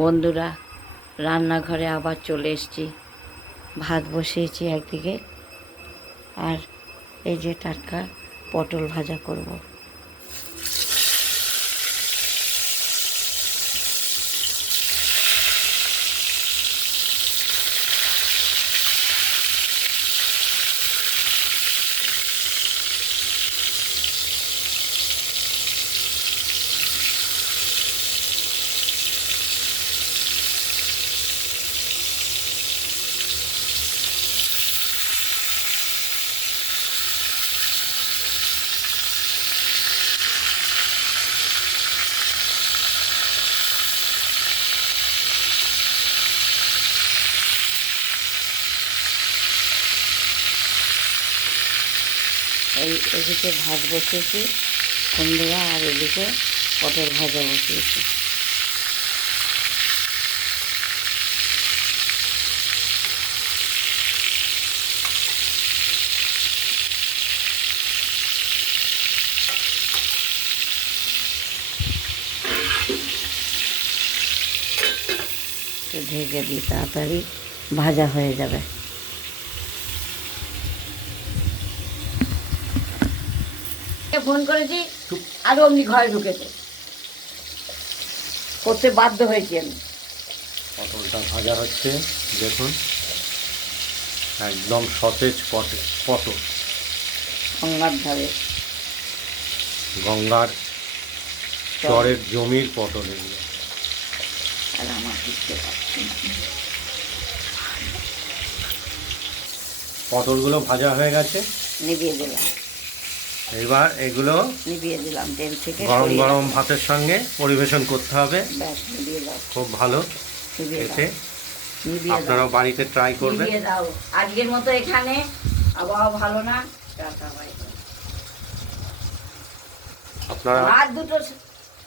বন্ধুরা, রান্নাঘরে আবার চলে এসেছি। ভাত বসিয়েছি একদিকে, আর এই যে টাটকা পটল ভাজা করব। এদিকে ভাত বসিয়েছি বন্ধুরা, আর এদিকে পটল ভাজা বসিয়েছি। ঢেকে দিই, তাড়াতাড়ি ভাজা হয়ে যাবে। ফোন করেছি আর অমনি ঘরে ঢুকেছে, করতে বাধ্য হয়েছি আমি। পটলটা ভাজা হচ্ছে, দেখুন একদম সতেজ পটল, গঙ্গার ধারে, গঙ্গার চরের জমির পটল এগুলো। আর আমার বুঝতে পারছি না। পটলগুলো ভাজা হয়ে গেছে, নিভিয়ে দিলাম। এবার এগুলো নিভিয়ে দিলাম তেল থেকে। গরম গরম ভাতের সঙ্গে পরিবেশন করতে হবে। ব্যাস, নিভিয়ে দাও। খুব ভালো নিভিয়ে খেতে, দাও, নিভিয়ে দাও, আপনারাও বাড়িতে ট্রাই করবেন। নিভিয়ে দাও। আজকের মতো এখানে, আবহাওয়া ভালো না। আপনারা আর দুটো